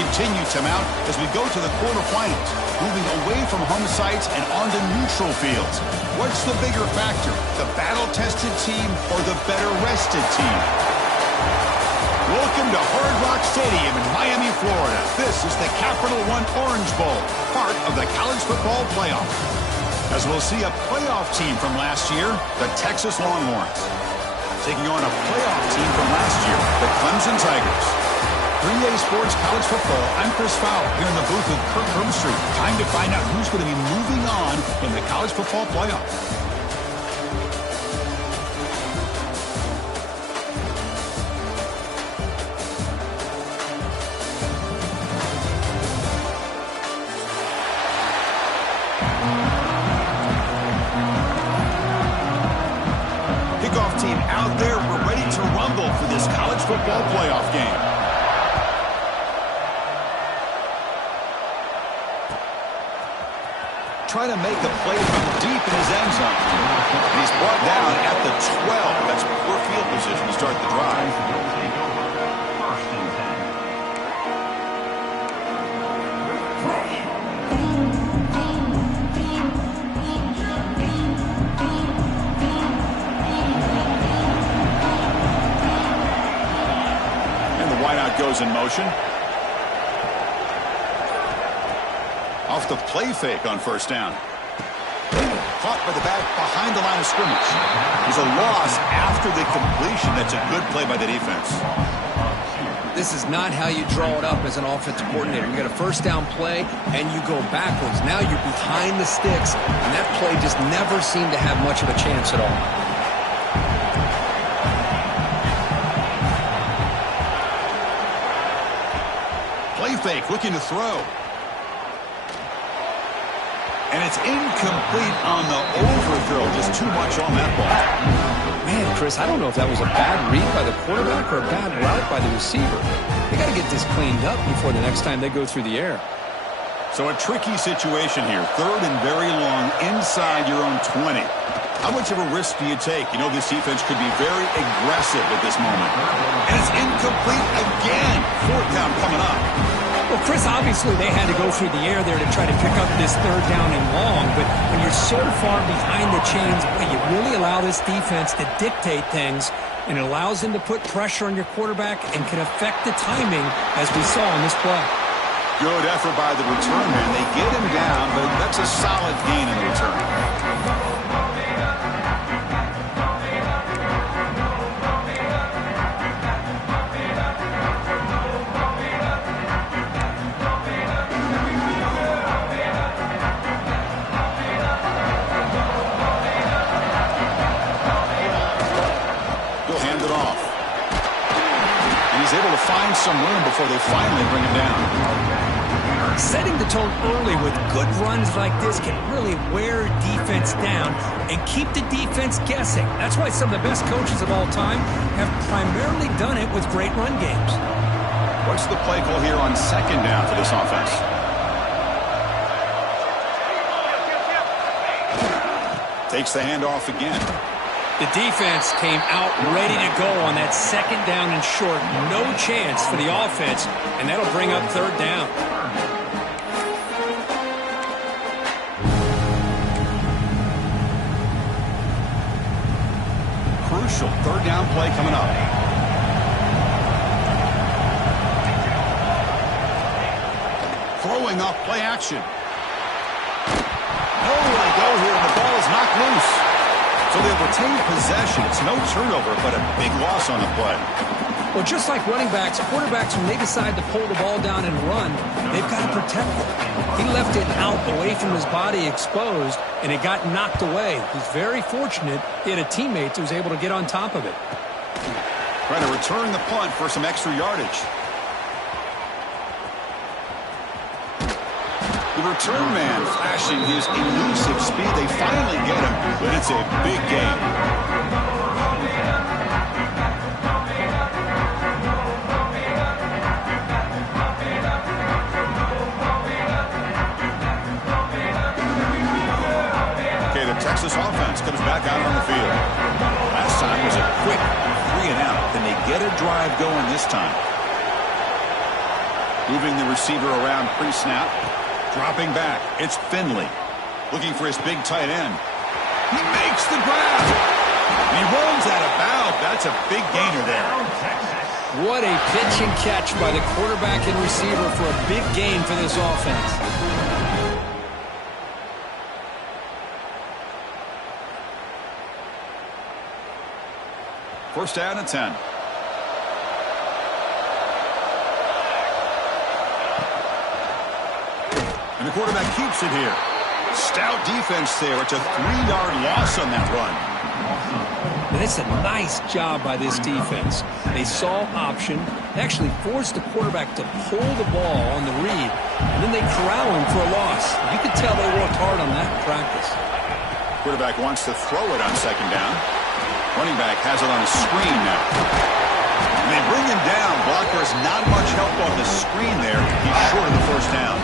continue to mount as we go to the quarterfinals, moving away from home sites and onto neutral fields. What's the bigger factor, the battle-tested team or the better-rested team? Welcome to Hard Rock Stadium in Miami, Florida. This is the Capital One Orange Bowl, part of the college football playoff. As we'll see a playoff team from last year, the Texas Longhorns, taking on a playoff team from last year, the Clemson Tigers. 3A Sports College Football, I'm Chris Fowler here in the booth with Kirk Herbstreit. Time to find out who's going to be moving on in the college football playoff. Kickoff team out there. We're ready to rumble for this college football playoff game. Trying to make a play from deep in his end zone. And he's brought down at the 12. That's poor field position to start the drive. And the wideout goes in motion. Off the play fake on first down. Caught by the back behind the line of scrimmage. There's a loss after the completion. That's a good play by the defense. This is not how you draw it up as an offensive coordinator. You get a first down play and you go backwards. Now you're behind the sticks, and that play just never seemed to have much of a chance at all. Play fake, looking to throw. And it's incomplete on the overthrow. Just too much on that ball. Man, Chris, I don't know if that was a bad read by the quarterback or a bad route by the receiver. They got to get this cleaned up before the next time they go through the air. So a tricky situation here. Third and very long inside your own 20. How much of a risk do you take? You know this defense could be very aggressive at this moment. And it's incomplete again. Fourth down coming up. Well, Chris, obviously they had to go through the air there to try to pick up this third down and long, but when you're so far behind the chains, you really allow this defense to dictate things, and it allows them to put pressure on your quarterback and can affect the timing, as we saw in this play. Good effort by the return man. They get him down, but that's a solid gain in the return. Able to find some room before they finally bring him down. Setting the tone early with good runs like this can really wear defense down and keep the defense guessing. That's why some of the best coaches of all time have primarily done it with great run games. What's the play call here on second down for this offense? Takes the handoff again. The defense came out ready to go on that second down and short. No chance for the offense, and that'll bring up third down. Crucial third down play coming up. Throwing off play action. Nowhere to go here, and the ball is knocked loose. So they'll retain possession. It's no turnover, but a big loss on the play. Well, just like running backs, quarterbacks, when they decide to pull the ball down and run, they've got to protect it. He left it out away from his body exposed, and it got knocked away. He's very fortunate he had a teammate who was able to get on top of it. Trying to return the punt for some extra yardage. The return man flashing his elusive speed. They finally get him, but it's a big game. Okay, the Texas offense comes back out on the field. Last time was a quick 3 and out. Can they get a drive going this time? Moving the receiver around pre-snap. Dropping back. It's Finley. Looking for his big tight end. He makes the grab. And he runs out of bounds. That's a big gainer there. What a pitch and catch by the quarterback and receiver for a big gain for this offense. First down and 10. And the quarterback keeps it here. Stout defense there. It's a 3-yard loss on that run. And it's a nice job by this defense. They saw option, actually forced the quarterback to pull the ball on the read, and then they corral him for a loss. You could tell they worked hard on that in practice. Quarterback wants to throw it on second down. Running back has it on a screen now. And they bring him down. Blocker's not much help on the screen there. He's short of the first down.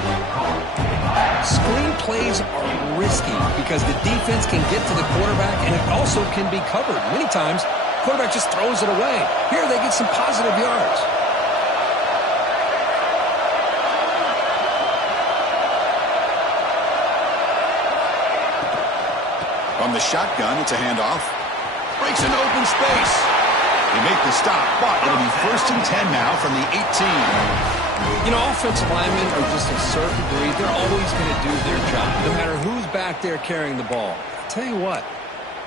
Screen plays are risky because the defense can get to the quarterback and it also can be covered. Many times, the quarterback just throws it away. Here they get some positive yards. From the shotgun, it's a handoff. Breaks into open space. They make the stop, but it'll be first and 10 now from the 18. You know, offensive linemen are just a certain breed. They're always going to do their job, no matter who's back there carrying the ball. I'll tell you what,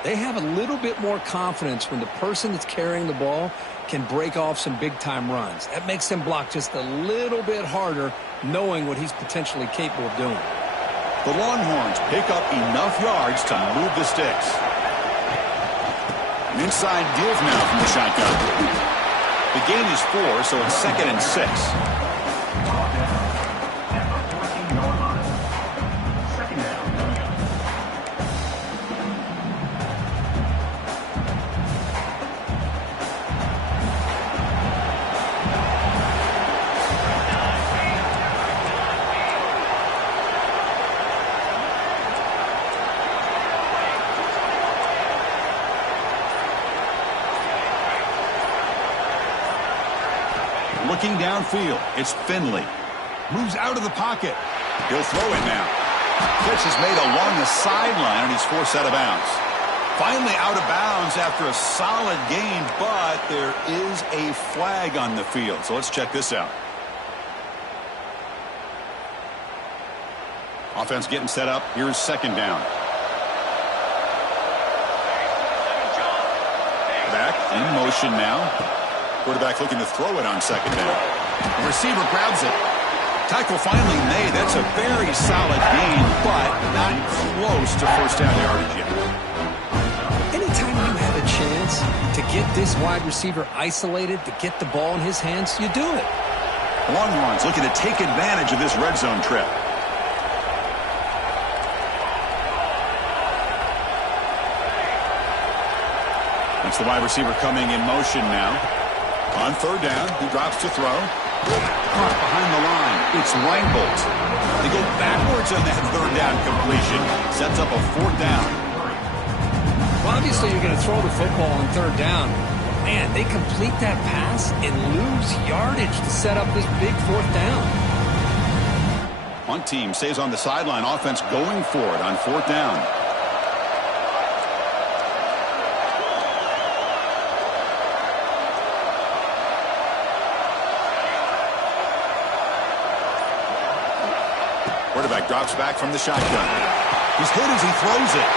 they have a little bit more confidence when the person that's carrying the ball can break off some big-time runs. That makes them block just a little bit harder, knowing what he's potentially capable of doing. The Longhorns pick up enough yards to move the sticks. An inside give now from the shotgun. The gain is 4, so it's second and 6. Looking downfield, it's Finley. Moves out of the pocket. He'll throw it now. Catch is made along the sideline, and he's forced out of bounds. Finally out of bounds after a solid gain, but there is a flag on the field. So let's check this out. Offense getting set up. Here's second down. Back in motion now. Quarterback looking to throw it on second down. The receiver grabs it. Tackle finally made. That's a very solid gain, but not close to first down yardage yet. Anytime you have a chance to get this wide receiver isolated, to get the ball in his hands, you do it. Longhorns looking to take advantage of this red zone trip. That's the wide receiver coming in motion now. On third down, he drops to throw. Caught behind the line. It's Reinbolt. They go backwards on that third down completion. Sets up a fourth down. Well, obviously, you're going to throw the football on third down. Man, they complete that pass and lose yardage to set up this big fourth down. Punt team stays on the sideline. Offense going for it on fourth down. Quarterback drops back from the shotgun. He's hit as he throws it.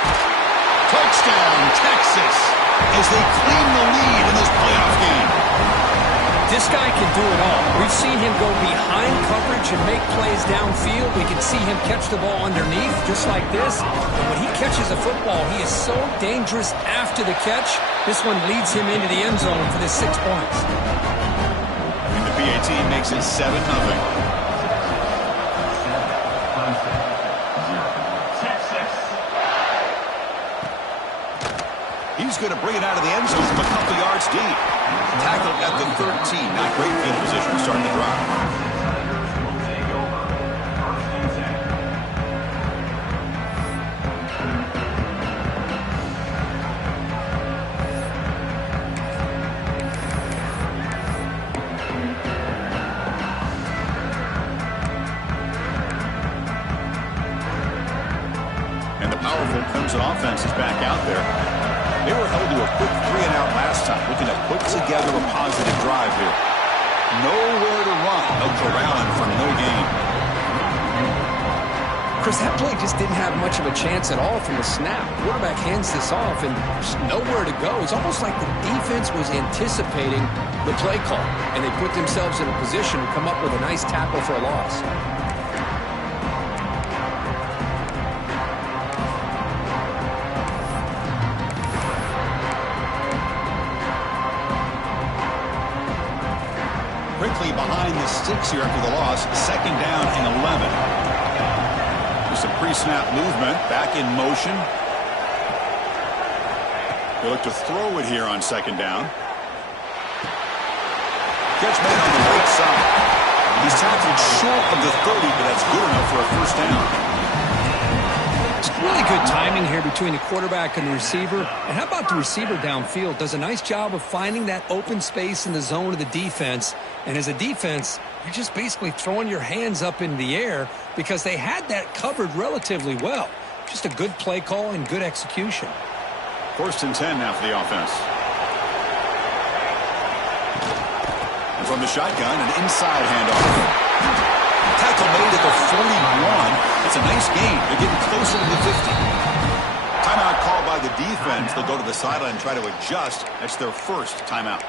Touchdown, Texas, as they claim the lead in this playoff game. This guy can do it all. We've seen him go behind coverage and make plays downfield. We can see him catch the ball underneath, just like this. And when he catches a football, he is so dangerous after the catch. This one leads him into the end zone for the 6 points. And the PAT makes it 7-0. He's going to bring it out of the end zone from a couple yards deep. Tackled at the 13. Not great field position starting the drive. Clemson offense is back out there. They were held to a quick 3-and-out last time, looking to put together a positive drive here. Nowhere to run. No corralling for no gain. Chris, that play just didn't have much of a chance at all from the snap. Quarterback hands this off and there's nowhere to go. It's almost like the defense was anticipating the play call, and they put themselves in a position to come up with a nice tackle for a loss. Quickly behind the sticks here after the loss. 2nd down and 11. Just a pre-snap movement, back in motion. They look to throw it here on 2nd down. Catch made on the right side. He's tackled short of the 30, but that's good enough for a 1st down. It's really good timing here between the quarterback and the receiver. And how about the receiver downfield? Does a nice job of finding that open space in the zone of the defense. And as a defense, you're just basically throwing your hands up in the air because they had that covered relatively well. Just a good play call and good execution. 1st and 10 now for the offense. And from the shotgun, an inside handoff. Tackle made at the 41. It's a nice gain. They're getting closer to the 50. Timeout called by the defense. They'll go to the sideline and try to adjust. That's their 1st timeout.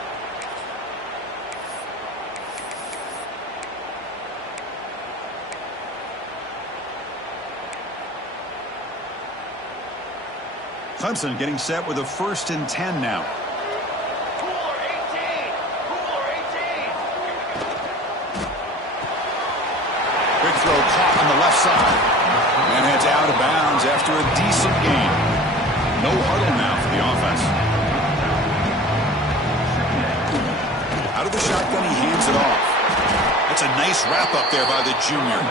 Clemson getting set with a 1st and 10 now. Quick throw caught on the left side. And heads out of bounds after a decent gain. No huddle now for the offense. Out of the shotgun, he hands it off. That's a nice wrap up there by the junior.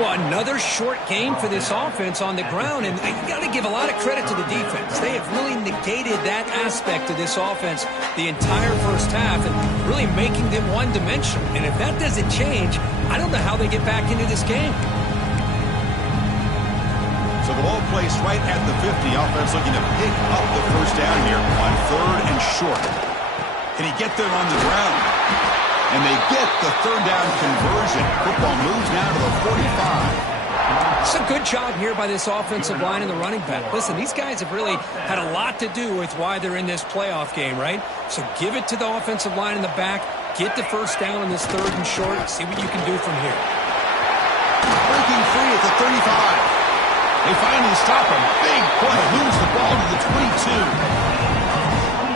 Well, another short game for this offense on the ground, and you got to give a lot of credit to the defense. They have really negated that aspect of this offense the entire 1st half and really making them one-dimensional. And if that doesn't change, I don't know how they get back into this game. So the ball placed right at the 50. Offense looking to pick up the 1st down here on 3rd and short. Can he get there on the ground? And they get the 3rd down conversion. Football moves now to the 45. It's a good job here by this offensive line and the running back. Listen, these guys have really had a lot to do with why they're in this playoff game, right? So give it to the offensive line in the back. Get the 1st down on this 3rd and short. See what you can do from here. Breaking free at the 35. They finally stop him. Big play. Moves the ball to the 22.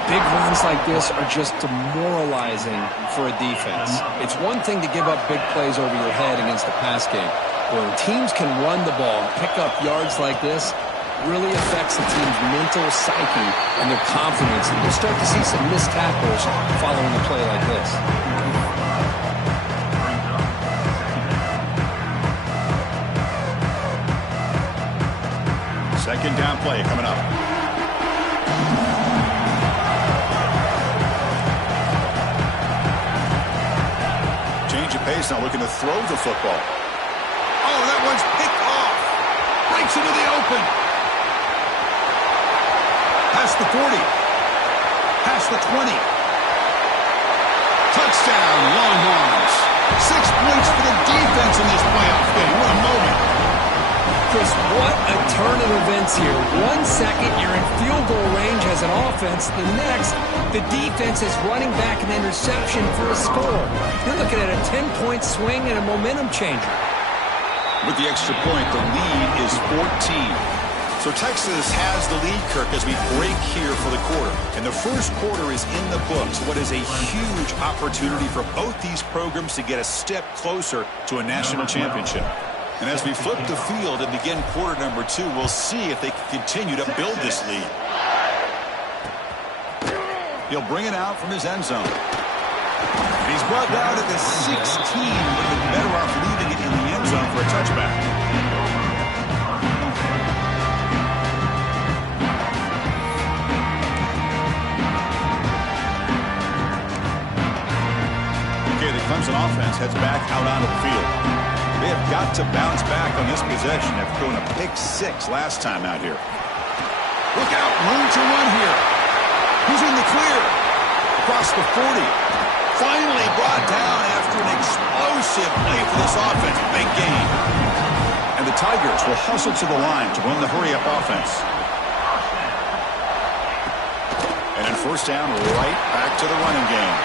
Big runs like this are just demoralizing for a defense. It's one thing to give up big plays over your head against the pass game. When teams can run the ball and pick up yards like this, really affects the team's mental psyche and their confidence. And you'll start to see some missed tackles following a play like this. 2nd down play coming up. Change of pace now, looking to throw the football. Oh, that one's picked off. Breaks into the open. Past the 40. Past the 20. Touchdown, Longhorns. 6 points for the defense in this playoff game. What a moment. Chris, what a turn of events here. 1 second, you're in field goal range as an offense. The next, the defense is running back an interception for a score. You're looking at a 10-point swing and a momentum changer. With the extra point, the lead is 14. So Texas has the lead, Kirk, as we break here for the quarter. And the first quarter is in the books. What is a huge opportunity for both these programs to get a step closer to a national championship. And as we flip the field and begin quarter number 2, we'll see if they can continue to build this lead. He'll bring it out from his end zone. And he's brought down at the 16. Would have been better off leaving it in the end zone for a touchback. Okay, the Clemson offense heads back out onto the field. They have got to bounce back on this possession after throwing a pick 6 last time out here. Look out, room to run here. He's in the clear. Across the 40. Finally brought down after an explosive play for this offense. Big game. And the Tigers will hustle to the line to run the hurry-up offense. And then first down, right back to the running game.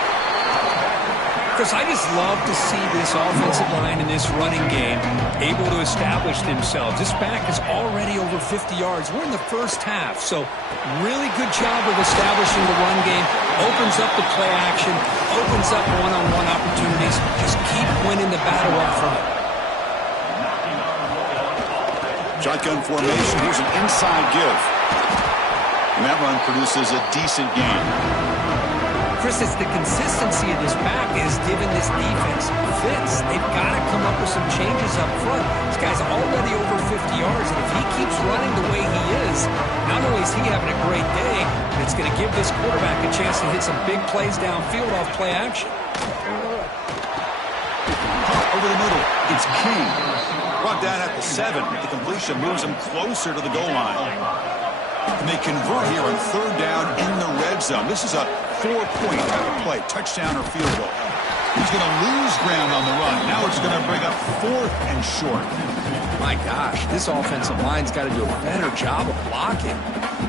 Chris, I just love to see this offensive line in this running game able to establish themselves. This back is already over 50 yards. We're in the first half, so really good job of establishing the run game. Opens up the play action, opens up one-on-one opportunities. Just keep winning the battle up front. Shotgun formation. Here's an inside give. And that run produces a decent gain. Chris, it's the consistency of this back is giving this defense fits. They've got to come up with some changes up front. This guy's already over 50 yards, and if he keeps running the way he is, not only is he having a great day, but it's going to give this quarterback a chance to hit some big plays downfield off play action. Over the middle, it's King. Brought down at the 7. The completion moves him closer to the goal line. And they convert here on third down in the red zone. This is a 4-point type of play, touchdown or field goal. He's going to lose ground on the run. Now it's going to bring up 4th and short. My gosh, this offensive line's got to do a better job of blocking.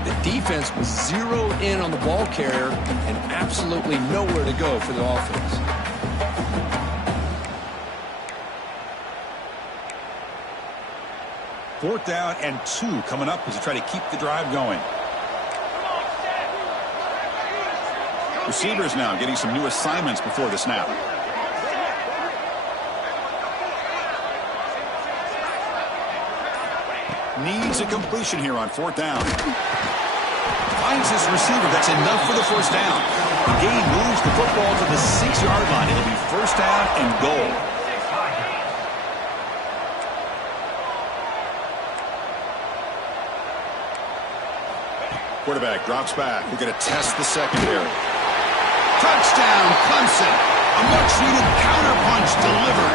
The defense was zeroed in on the ball carrier and absolutely nowhere to go for the offense. Fourth down and 2 coming up as they try to keep the drive going. Receivers now getting some new assignments before the snap. Needs a completion here on fourth down. Finds his receiver. That's enough for the first down. The game moves the football to the 6-yard line. It'll be first down and goal. Quarterback drops back. We're going to test the secondary. Touchdown, Clemson. A much-needed counterpunch delivered.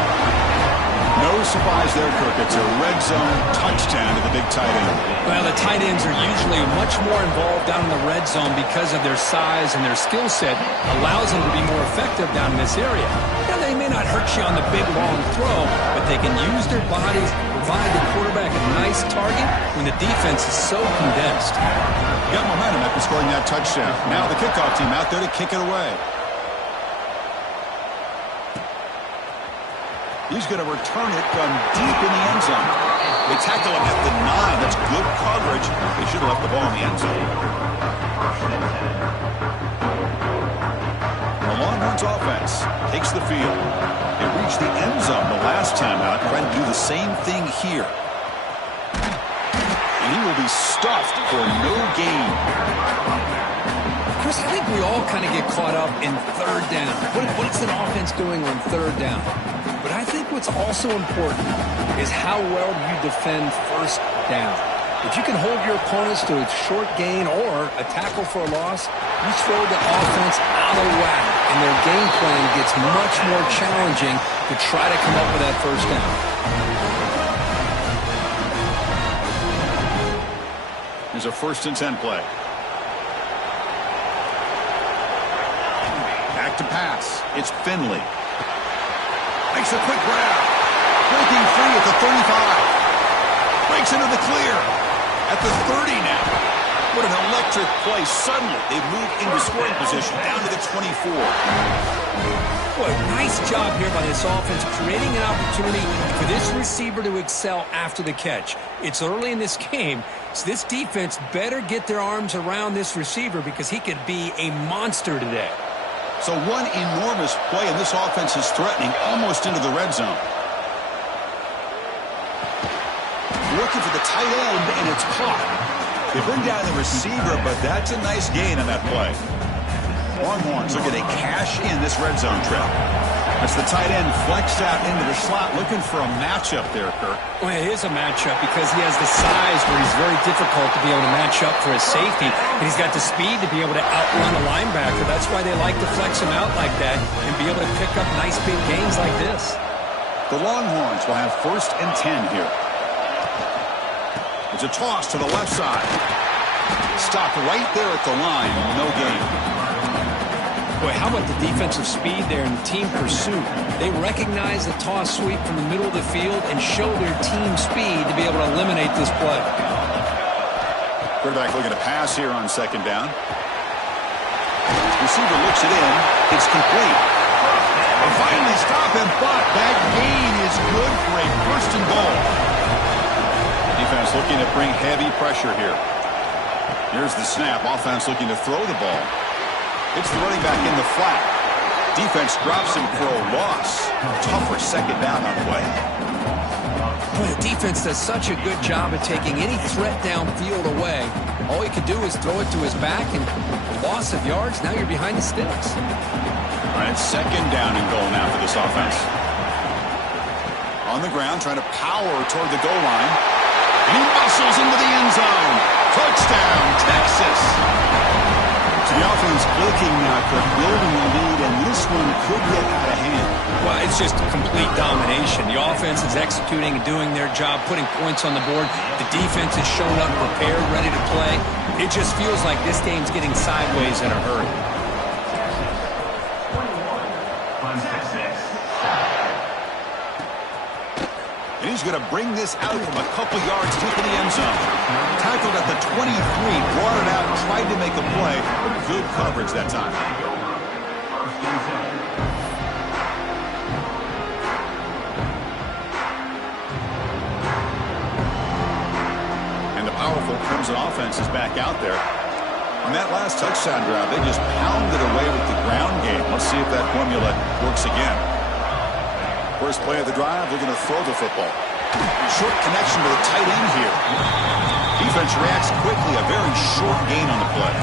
No surprise there, Kirk. It's a red zone touchdown to the big tight end. Well, the tight ends are usually much more involved down in the red zone because of their size and their skill set allows them to be more effective down in this area. Now, they may not hurt you on the big, long throw, but they can use their bodies, provide the quarterback a nice target when the defense is so condensed. Got momentum after scoring that touchdown. Now the kickoff team out there to kick it away. He's going to return it from deep in the end zone. They tackle him at the 9. That's good coverage. They should have left the ball in the end zone. The Longhorns offense takes the field. They reached the end zone the last time out, trying to do the same thing here. And he will be stuffed for no gain. Chris, I think we all kind of get caught up in third down. What's an offense doing on third down? But I think what's also important is how well you defend first down. If you can hold your opponents to a short gain or a tackle for a loss, you throw the offense out of whack, and their game plan gets much more challenging to try to come up with that first down. Here's a 1st and 10 play. Back to pass. It's Finley. Makes a quick grab. Breaking free at the 35. Breaks into the clear. At the 30 now. What an electric play. Suddenly, they've moved into scoring position down to the 24. Boy, nice job here by this offense, creating an opportunity for this receiver to excel after the catch. It's early in this game, so this defense better get their arms around this receiver because he could be a monster today. So one enormous play, and this offense is threatening almost into the red zone. Looking for the tight end, and it's caught. They bring down the receiver, but that's a nice gain on that play. Longhorns looking to cash in this red zone trap. That's the tight end flexed out into the slot, looking for a matchup there, Kirk. Well, it is a matchup because he has the size where he's very difficult to be able to match up for his safety. And he's got the speed to be able to outrun a linebacker. That's why they like to flex him out like that and be able to pick up nice big gains like this. The Longhorns will have 1st and 10 here. It's a toss to the left side. Stopped right there at the line. No gain. Boy, how about the defensive speed there and the team pursuit? They recognize the toss sweep from the middle of the field and show their team speed to be able to eliminate this play. Quarterback looking to pass here on second down. Receiver looks it in. It's complete. They finally stop him, but that gain is good for a first and goal. Defense looking to bring heavy pressure here. Here's the snap. Offense looking to throw the ball. It's the running back in the flat. Defense drops him for a loss. Tougher second down on the way. Well, the defense does such a good job of taking any threat downfield away. All he could do is throw it to his back, and loss of yards, now you're behind the sticks. All right, second down and goal now for this offense. On the ground, trying to power toward the goal line. And he muscles into the end zone. Touchdown, Texas. So the offense clicking now, building a lead, and this one could get out of hand. Well, it's just complete domination. The offense is executing and doing their job, putting points on the board. The defense is showing up prepared, ready to play. It just feels like this game's getting sideways in a hurry. And he's going to bring this out from a couple yards deep in the end zone. Tackled at the 23, brought it out, tried to make a play. Good coverage that time. And the powerful Crimson offense is back out there. On that last touchdown drive, they just pounded away with the ground game. Let's see if that formula works again. First play of the drive, they're going to throw the football. Short connection to the tight end here. Defense reacts quickly, a very short gain on the play.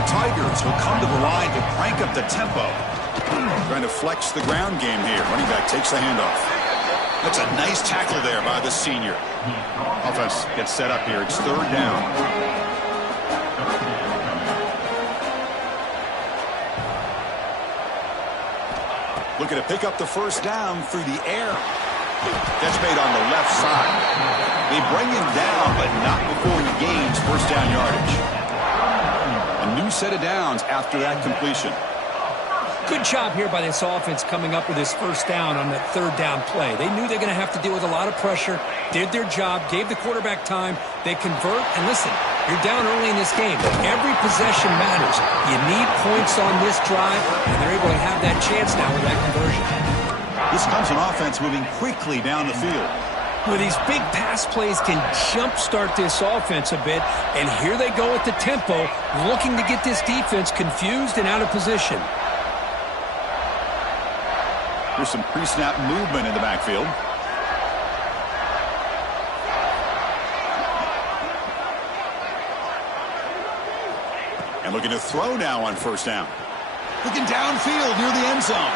The Tigers will come to the line to crank up the tempo. Trying to flex the ground game here. Running back takes the handoff. That's a nice tackle there by the senior. Offense gets set up here. It's third down. Looking to pick up the first down through the air. Catch made on the left side. They bring him down, but not before he gains first down yardage. A new set of downs after that completion. Good job here by this offense coming up with this first down on that third down play. They knew they were going to have to deal with a lot of pressure, did their job, gave the quarterback time. They convert, and listen, you're down early in this game. Every possession matters. You need points on this drive, and they're able to have that chance now with that conversion. This comes an offense moving quickly down the field. Well, these big pass plays can jumpstart this offense a bit, and here they go at the tempo, looking to get this defense confused and out of position. There's some pre-snap movement in the backfield. And looking to throw now on first down. Looking downfield near the end zone.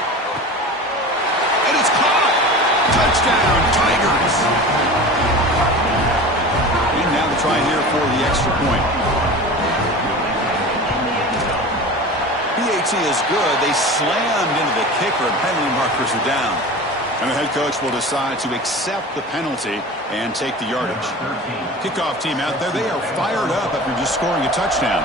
And it's caught. Touchdown, Tigers. And now the try here for the extra point. PAT is good. They slammed into the kicker, and penalty markers are down. And the head coach will decide to accept the penalty and take the yardage. Kickoff team out there, they are fired up after just scoring a touchdown.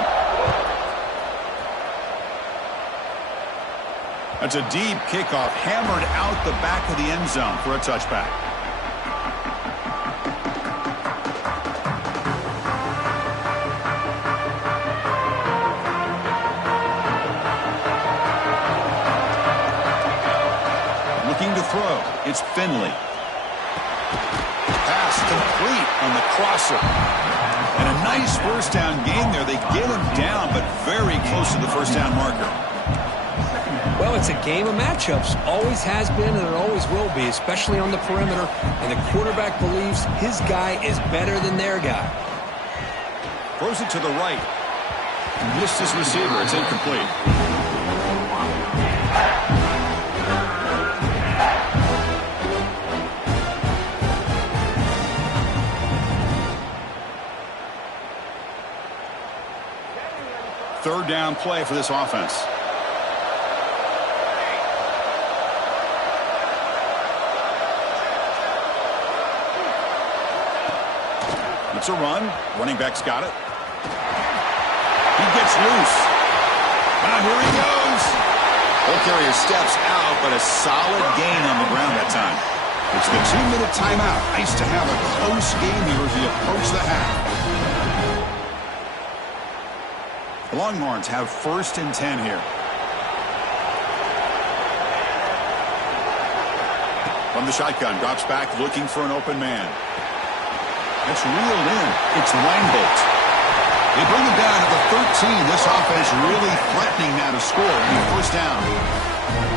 That's a deep kickoff, hammered out the back of the end zone for a touchback. Looking to throw, it's Finley. Pass complete on the crosser. And a nice first down gain there. They get him down, but very close to the first down marker. Well, it's a game of matchups. Always has been and it always will be, especially on the perimeter. And the quarterback believes his guy is better than their guy. Throws it to the right. Missed his receiver. It's incomplete. Third down play for this offense. It's a run. Running back's got it. He gets loose. Now here he goes. Ball carrier steps out, but a solid gain on the ground that time. It's the 2-minute timeout. Nice to have a close game here as we approach the half. The Longhorns have 1st and 10 here. From the shotgun, drops back looking for an open man. It's reeled in. It's Reinbold. They bring him down to the 13. This offense really threatening now to score. First down.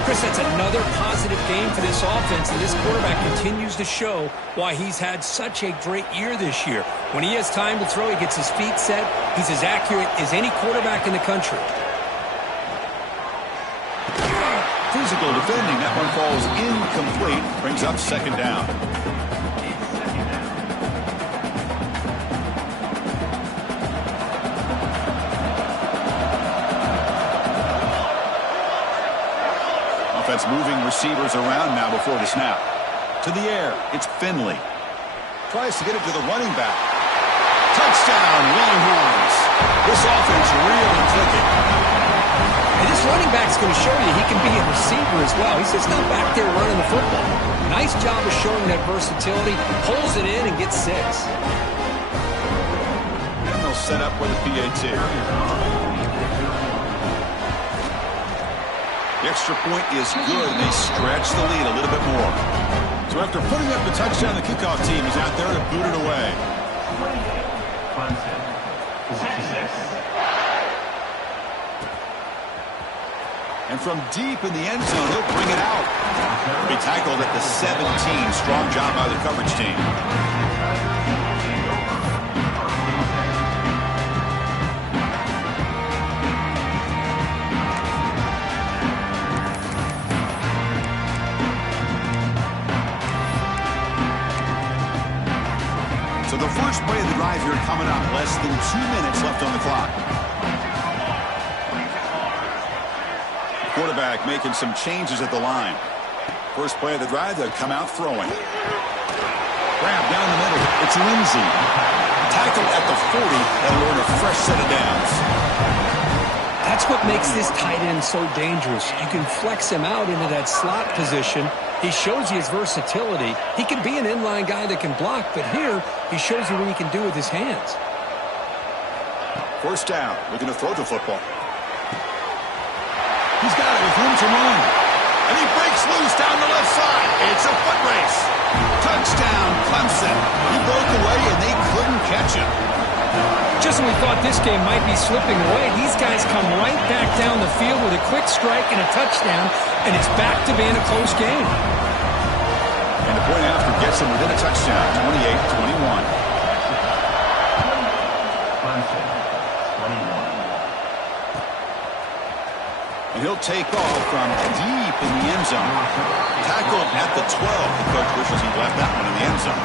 Chris, that's another positive game for this offense, and this quarterback continues to show why he's had such a great year this year. When he has time to throw, he gets his feet set. He's as accurate as any quarterback in the country. Physical defending. That one falls incomplete. Brings up 2nd down. Offense moving receivers around now before the snap. To the air. It's Finley. Tries to get it to the running back. Touchdown, Longhorns. This offense really clicking. And this running back's going to show you he can be a receiver as well. He's just not back there running the football. Nice job of showing that versatility. Pulls it in and gets 6. And they'll set up with a PAT. The extra point is good, and they stretch the lead a little bit more. So after putting up the touchdown, the kickoff team is out there to boot it away. And from deep in the end zone, he'll bring it out. He'll be tackled at the 17. Strong job by the coverage team. So the first play of the drive here coming up. Less than 2 minutes left on the clock. Quarterback making some changes at the line. First play of the drive, they'll come out throwing. Grab down the middle. It's Lindsey. Tackled at the 40. That'll earn a fresh set of downs. That's what makes this tight end so dangerous. You can flex him out into that slot position. He shows you his versatility. He can be an inline guy that can block, but here he shows you what he can do with his hands. First down. Looking to throw the football. He's got it with room to run. And he breaks loose down the left side. It's a foot race. Touchdown, Clemson. He broke away, and they couldn't catch him. Just when we thought this game might be slipping away, these guys come right back down the field with a quick strike and a touchdown, and it's back to being a close game. And the point after gets him within a touchdown, 28-21. And he'll take off from deep in the end zone. Tackled at the 12. The coach wishes he left that one in the end zone.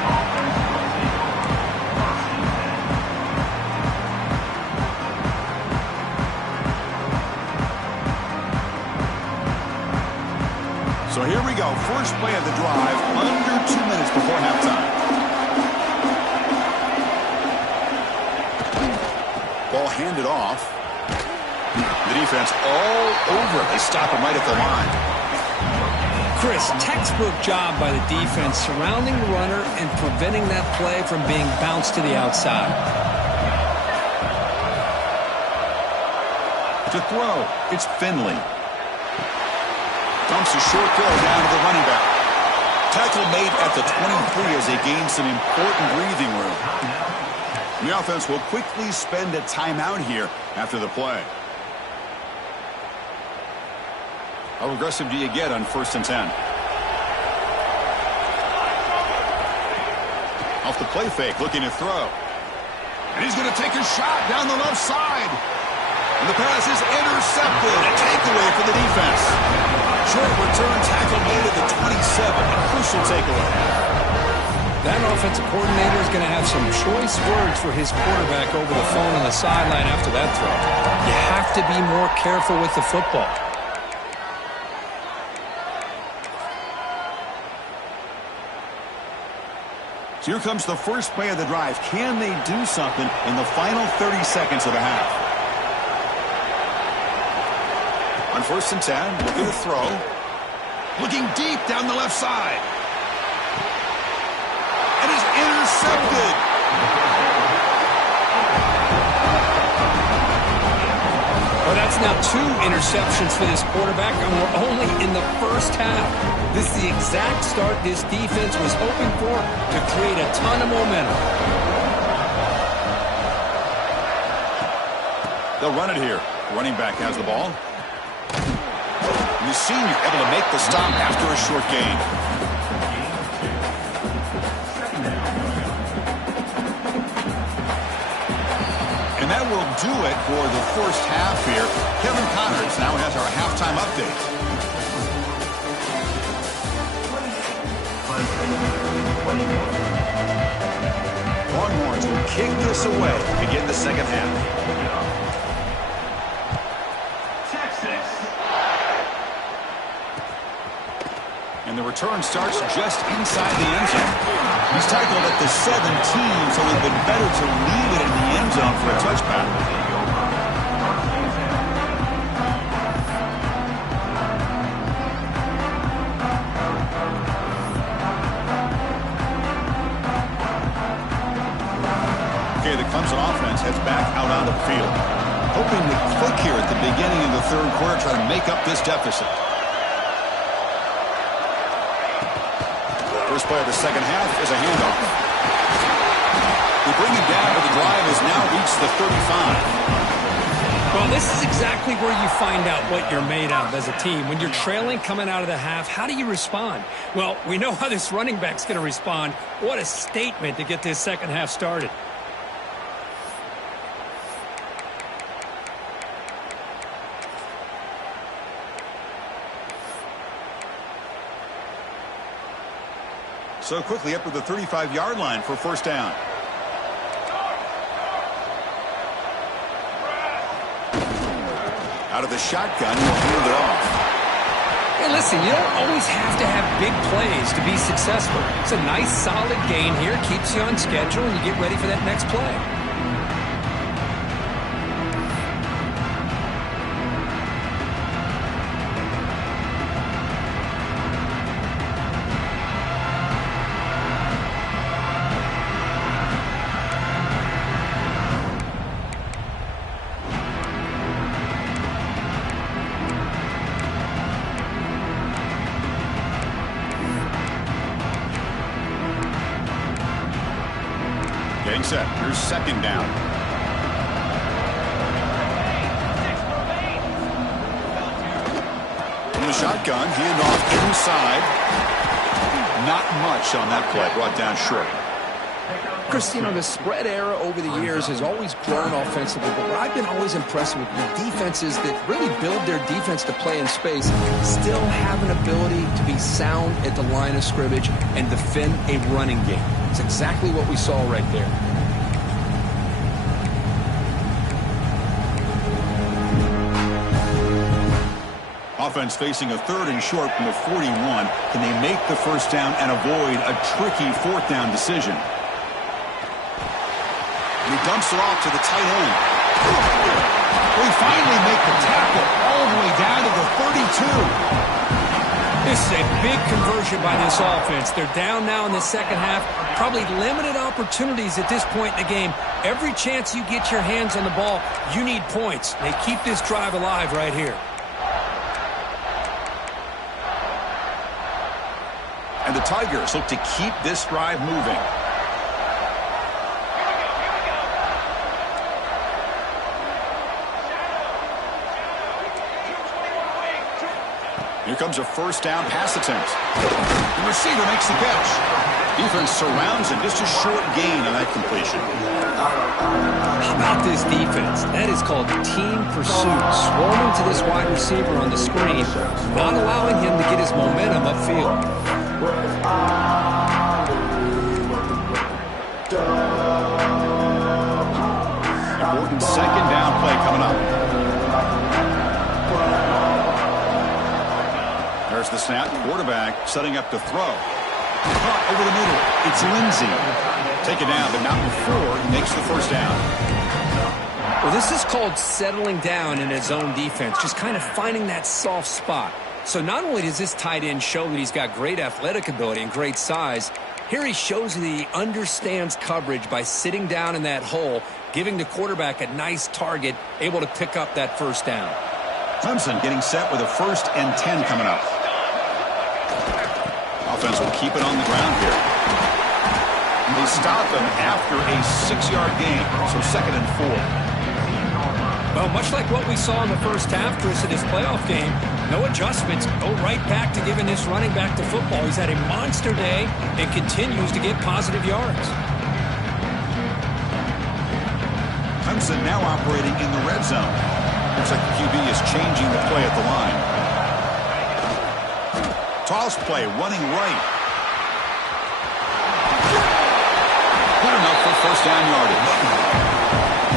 So here we go. First play of the drive. Under 2 minutes before halftime. Ball handed off. The defense all over it. They stop him right at the line. Chris, textbook job by the defense surrounding the runner and preventing that play from being bounced to the outside. To throw, it's Finley. Dumps a short throw down to the running back. Tackle made at the 23 as they gain some important breathing room. The offense will quickly spend a timeout here after the play. How aggressive do you get on 1st and 10? Off the play fake, looking to throw. And he's going to take a shot down the left side. And the pass is intercepted. A takeaway for the defense. Short return tackle made at the 27. A crucial takeaway. That offensive coordinator is going to have some choice words for his quarterback over the phone on the sideline after that throw. You have to be more careful with the football. So here comes the first play of the drive. Can they do something in the final 30 seconds of the half? On 1st and 10, looking to throw. Looking deep down the left side. And is intercepted. Well, that's now 2 interceptions for this quarterback, and we're only in the first half. This is the exact start this defense was hoping for to create a ton of momentum. They'll run it here. Running back has the ball. And the senior able to make the stop after a short gain. And that will do it for the first half here. Kevin Qtrs now has our halftime update. Longhorns will kick this away to begin the second half. And the return starts just inside the end zone. He's tackled at the 17, so it would have been better to leave it in the end zone for a touchback. Okay, the Clemson offense heads back out onto the field. Hoping to click here at the beginning of the third quarter, try to make up this deficit. First play of the second half is a handoff. They bring him down, but the drive has now reached the 35. Well, this is exactly where you find out what you're made of as a team. When you're trailing coming out of the half, how do you respond? Well, we know how this running back's going to respond. What a statement to get this second half started. So quickly up to the 35-yard line for first down. Out of the shotgun, he'll hand it off. Hey, listen, you don't always have to have big plays to be successful. It's a nice, solid gain here. Keeps you on schedule, and you get ready for that next play. Getting set. Here's second down. From the shotgun, handoff inside. Not much on that play. Brought down short. Chris, you know, the spread era over the years has always grown offensively, but what I've been always impressed with the defenses that really build their defense to play in space still have an ability to be sound at the line of scrimmage and defend a running game. It's exactly what we saw right there. Offense facing a 3rd and short from the 41. Can they make the first down and avoid a tricky 4th down decision? And he dumps it off to the tight end. We finally make the tackle all the way down to the 32. This is a big conversion by this offense. They're down now in the second half. Probably limited opportunities at this point in the game. Every chance you get your hands on the ball, you need points. They keep this drive alive right here. And the Tigers look to keep this drive moving. Here comes a first down pass attempt. The receiver makes the catch. Defense surrounds him. Just a short gain on that completion. How about this defense? That is called team pursuit. Swarming to this wide receiver on the screen, not allowing him to get his momentum upfield. Important second down play coming up. There's the snap. Quarterback setting up to throw. Caught over the middle. It's Lindsey. Take it down, but not before he makes the first down. Well, this is called settling down in his own defense, just kind of finding that soft spot. So not only does this tight end show that he's got great athletic ability and great size, here he shows that he understands coverage by sitting down in that hole, giving the quarterback a nice target, able to pick up that first down. Clemson getting set with a 1st and 10 coming up. Offense will keep it on the ground here. They stop him after a 6-yard gain, so 2nd and 4. Well, much like what we saw in the first half, Chris, in his playoff game, no adjustments. Go right back to giving this running back to football. He's had a monster day and continues to get positive yards. Clemson now operating in the red zone. Looks like the QB is changing the play at the line. Toss play, running right. Good enough for 1st down yardage.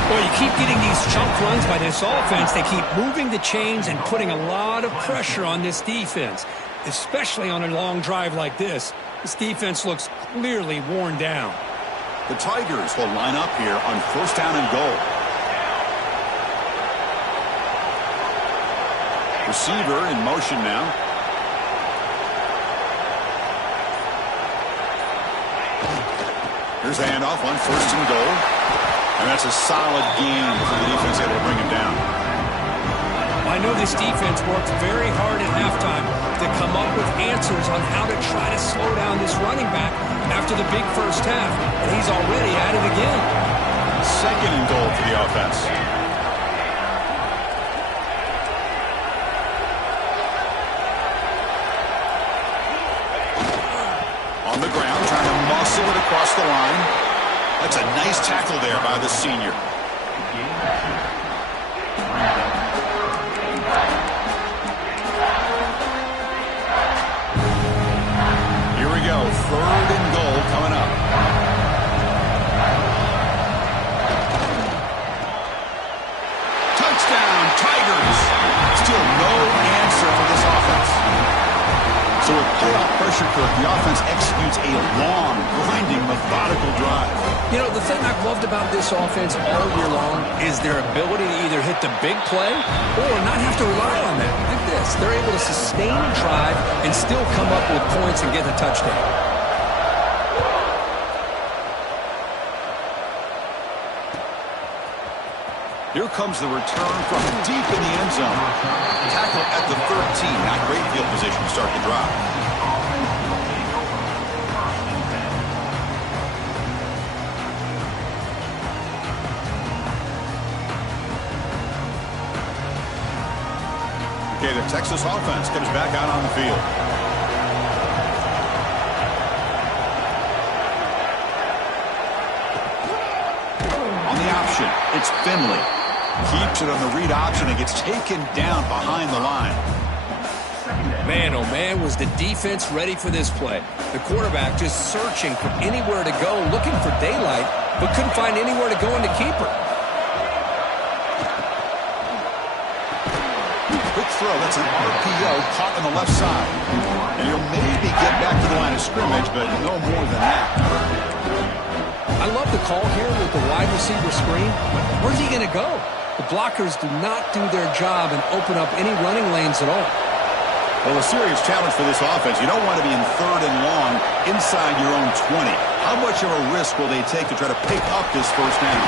Well, you keep getting these chunk runs by this offense. They keep moving the chains and putting a lot of pressure on this defense, especially on a long drive like this. This defense looks clearly worn down. The Tigers will line up here on 1st down and goal. Receiver in motion now. Here's the handoff on 1st and goal. And that's a solid gain for the defense able to bring him down. I know this defense worked very hard at halftime to come up with answers on how to try to slow down this running back after the big first half, and he's already at it again. 2nd and goal for the offense. On the ground, trying to muscle it across the line. That's a nice tackle there by the senior. Here we go. 3rd and goal coming up. Touchdown, Tigers. Still no answer for this offense. So with playoff pressure, Kirk, the offense executes a long, grinding, methodical drive. You know, the thing I've loved about this offense all year long is their ability to either hit the big play or not have to rely on that. Like this. They're able to sustain a drive and still come up with points and get the touchdown. Here comes the return from deep in the end zone. Tackle at the 13. Not great field position to start the drive. Okay, the Texas offense comes back out on the field. On the option, it's Finley. Keeps it on the read option and gets taken down behind the line. Man, oh man, was the defense ready for this play. The quarterback just searching for anywhere to go, looking for daylight, but couldn't find anywhere to go in the keeper. Quick throw, that's an RPO caught on the left side. And he'll maybe get back to the line of scrimmage, but no more than that. I love the call here with the wide receiver screen. Where's he going to go? The blockers do not do their job and open up any running lanes at all. Well, a serious challenge for this offense. You don't want to be in 3rd and long inside your own 20. How much of a risk will they take to try to pick up this first down?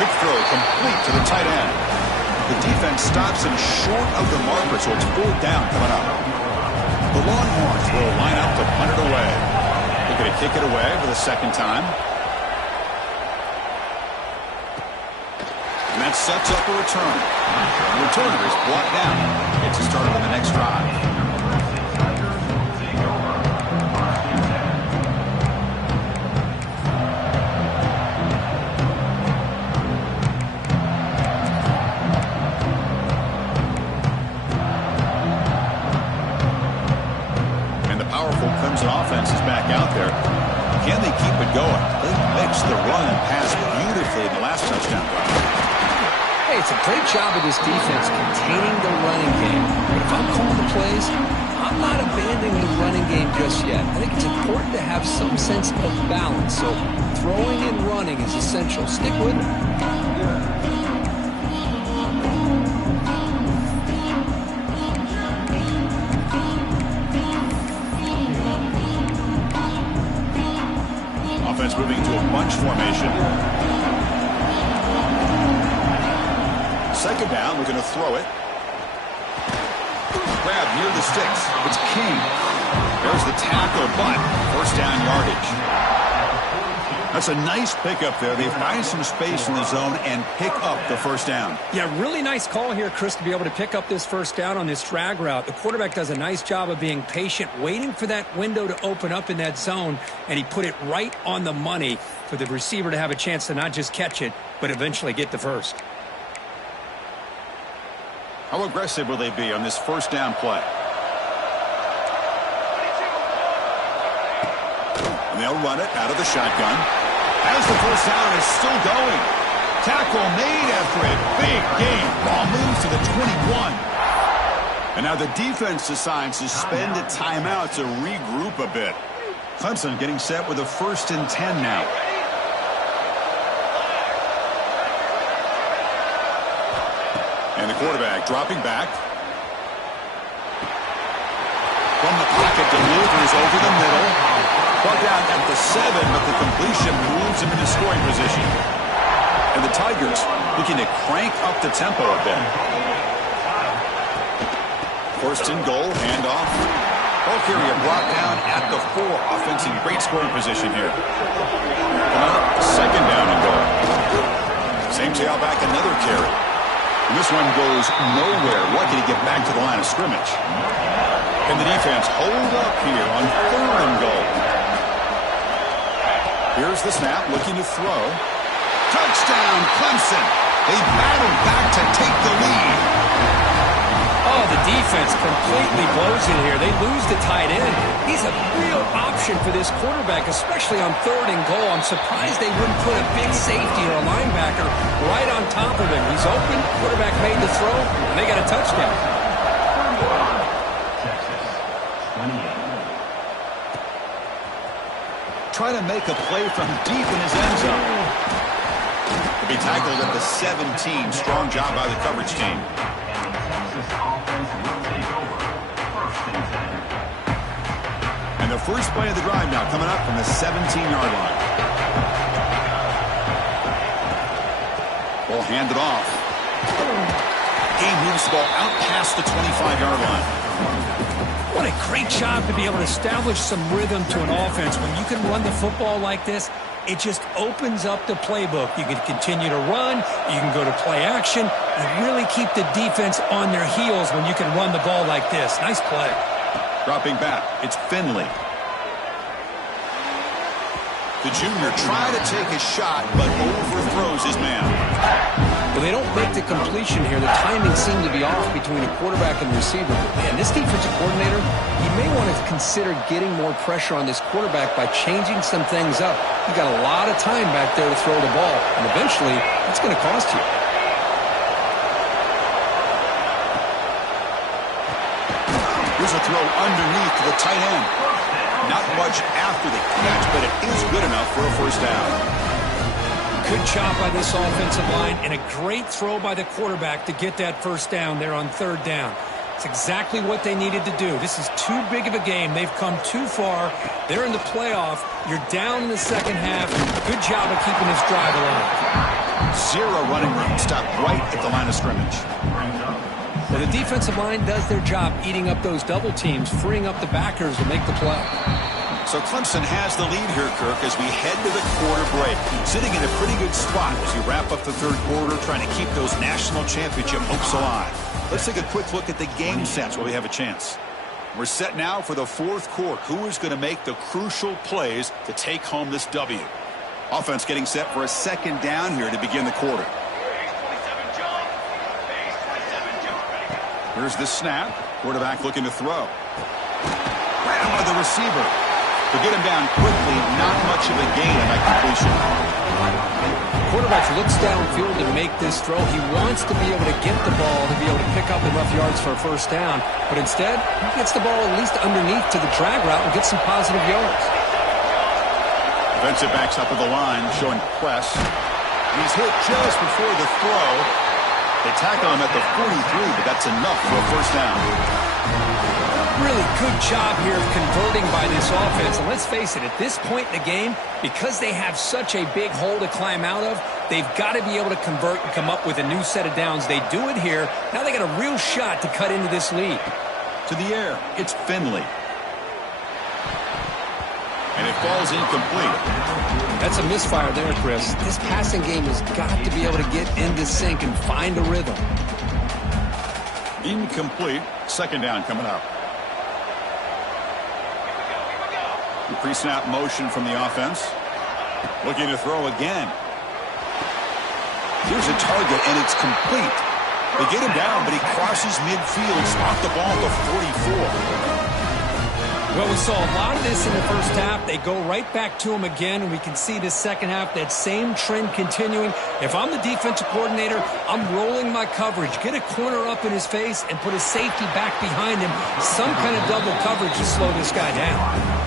Quick throw complete to the tight end. The defense stops him short of the marker, so it's 4th down coming up. The Longhorns will line up to punt it away. They're going to kick it away for the 2nd time. And that sets up a return. The returner is brought down. It's a start on the next drive. And the powerful Clemson offense is back out there. Can they keep it going? They mixed the run and pass beautifully in the last touchdown drive. Hey, it's a great job of this defense containing the running game. But if I'm calling the plays, I'm not abandoning the running game just yet. I think it's important to have some sense of balance. So throwing and running is essential. Stick with it. Offense moving to a bunch formation. Second down, we're going to throw it. Grab near the sticks. It's King. There's the tackle, but first down yardage. That's a nice pickup there. They find some space in the zone and pick up the first down. Yeah, really nice call here, Chris, to be able to pick up this first down on this drag route. The quarterback does a nice job of being patient, waiting for that window to open up in that zone, and he put it right on the money for the receiver to have a chance to not just catch it, but eventually get the first. How aggressive will they be on this first down play? And they'll run it out of the shotgun. As the first down is still going. Tackle made after a big gain. Ball moves to the 21. And now the defense decides to spend a timeout to regroup a bit. Clemson getting set with a 1st and 10 now. And the quarterback dropping back. From the pocket, delivers over the middle. Brought down at the 7, but the completion moves him into scoring position. And the Tigers looking to crank up the tempo a bit. 1st and goal, handoff. Ball carrier brought down at the 4. Offense in great scoring position here. Coming up, 2nd down and goal. Same tailback, another carry. And this one goes nowhere. Lucky to get back to the line of scrimmage. And the defense hold up here on 3rd and goal. Here's the snap, looking to throw. Touchdown, Clemson. They battle back to take the lead. Oh, the defense completely blows it here. They lose the tight end. He's a real option for this quarterback, especially on 3rd and goal. I'm surprised they wouldn't put a big safety or a linebacker right on top of him. He's open, quarterback made the throw, and they got a touchdown. Try to make a play from deep in his end zone. To be tackled at the 17. Strong job by the coverage team. And the first play of the drive now coming up from the 17-yard line. Ball handed off. Game moves the ball out past the 25-yard line. What a great job to be able to establish some rhythm to an offense. When you can run the football like this, it just opens up the playbook. You can continue to run. You can go to play action. You really keep the defense on their heels when you can run the ball like this. Nice play. Dropping back, it's Finley. The junior tried to take a shot, but overthrows his man. Well, they don't make the completion here. The timing seemed to be off between a quarterback and receiver. But man, this defensive coordinator, he may want to consider getting more pressure on this quarterback by changing some things up. You got a lot of time back there to throw the ball, and eventually, it's going to cost you. Here's a throw underneath to the tight end. Not much after the catch, but it is good enough for a first down. Good job by this offensive line and a great throw by the quarterback to get that first down there on 3rd down. It's exactly what they needed to do. This is too big of a game. They've come too far. They're in the playoff. You're down in the second half. Good job of keeping this drive alive. 0 running room. Stopped right at the line of scrimmage. Well, the defensive line does their job eating up those double teams, freeing up the backers to make the play. So Clemson has the lead here, Kirk, as we head to the quarter break. Sitting in a pretty good spot as we wrap up the 3rd quarter, trying to keep those national championship hopes alive. Let's take a quick look at the game sense while we have a chance. We're set now for the 4th quarter. Who is going to make the crucial plays to take home this W? Offense getting set for a 2nd down here to begin the quarter. Here's the snap. Quarterback looking to throw. Grabbed by the receiver. To get him down quickly, not much of a gain on that completion. Quarterback looks downfield to make this throw. He wants to be able to get the ball to be able to pick up enough yards for a first down. But instead, he gets the ball at least underneath to the drag route and gets some positive yards. Defensive backs up at the line, showing press. He's hit just before the throw. They tackle him at the 43, but that's enough for a first down. Really good job here of converting by this offense. And let's face it, at this point in the game, because they have such a big hole to climb out of, they've got to be able to convert and come up with a new set of downs. They do it here. Now they got a real shot to cut into this lead. To the air, it's Finley. And it falls incomplete. That's a misfire there, Chris. This passing game has got to be able to get into sync and find a rhythm. Incomplete. Second down coming up. The pre-snap motion from the offense. Looking to throw again. Here's a target, and it's complete. They get him down, but he crosses midfield, stopped the ball at the 44. Well, we saw a lot of this in the first half. They go right back to him again, and we can see the second half, that same trend continuing. If I'm the defensive coordinator, I'm rolling my coverage. Get a corner up in his face and put a safety back behind him. Some kind of double coverage to slow this guy down.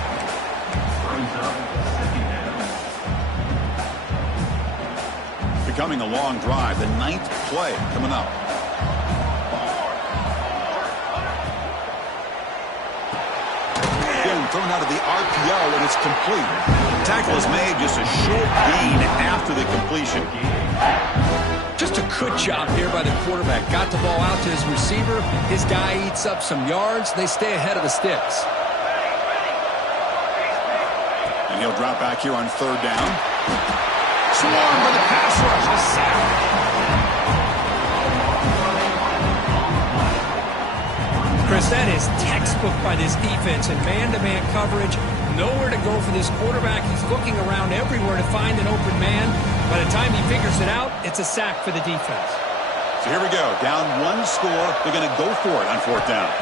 Becoming a long drive, the 9th play coming up. Again, thrown out of the RPO, and it's complete. Tackle is made, just a short gain after the completion. Just a good job here by the quarterback. Got the ball out to his receiver. His guy eats up some yards. They stay ahead of the sticks. And he'll drop back here on third down. Swarmed by the pass rush, a sack. Chris, that is textbook by this defense in man-to-man coverage. Nowhere to go for this quarterback. He's looking around everywhere to find an open man. By the time he figures it out, it's a sack for the defense. So here we go. Down one score. They're going to go for it on fourth down.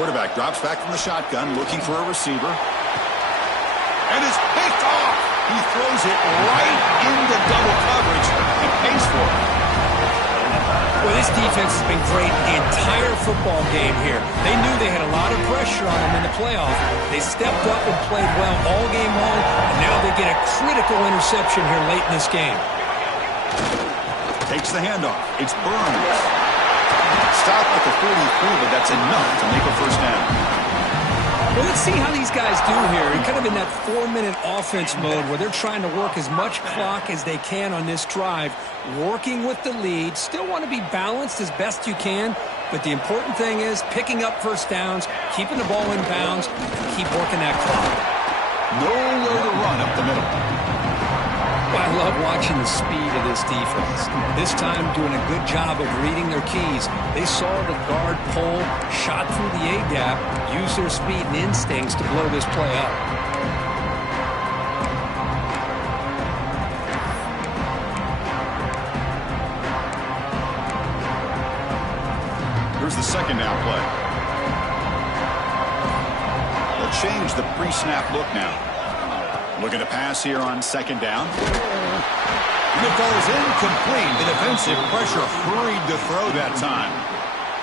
Quarterback drops back from the shotgun, looking for a receiver. And it's picked off. He throws it right into double coverage and pays for it. Well, this defense has been great the entire football game here. They knew they had a lot of pressure on them in the playoff. They stepped up and played well all game long, and now they get a critical interception here late in this game. Takes the handoff. It's Burns. Stop at the 43, but that's enough to make a first down. Well, let's see how these guys do here. They're kind of in that 4-minute offense mode where they're trying to work as much clock as they can on this drive, working with the lead. Still want to be balanced as best you can, but the important thing is picking up first downs, keeping the ball in bounds, and keep working that clock. Nowhere to run up the middle. Well, I love watching the speed of this defense. This time doing a good job of reading their keys. They saw the guard pull, shot through the A-gap, used their speed and instincts to blow this play up. Here's the second down play. They'll change the pre-snap look now. Looking to pass here on second down. And it goes incomplete. The defensive pressure hurried to throw that time.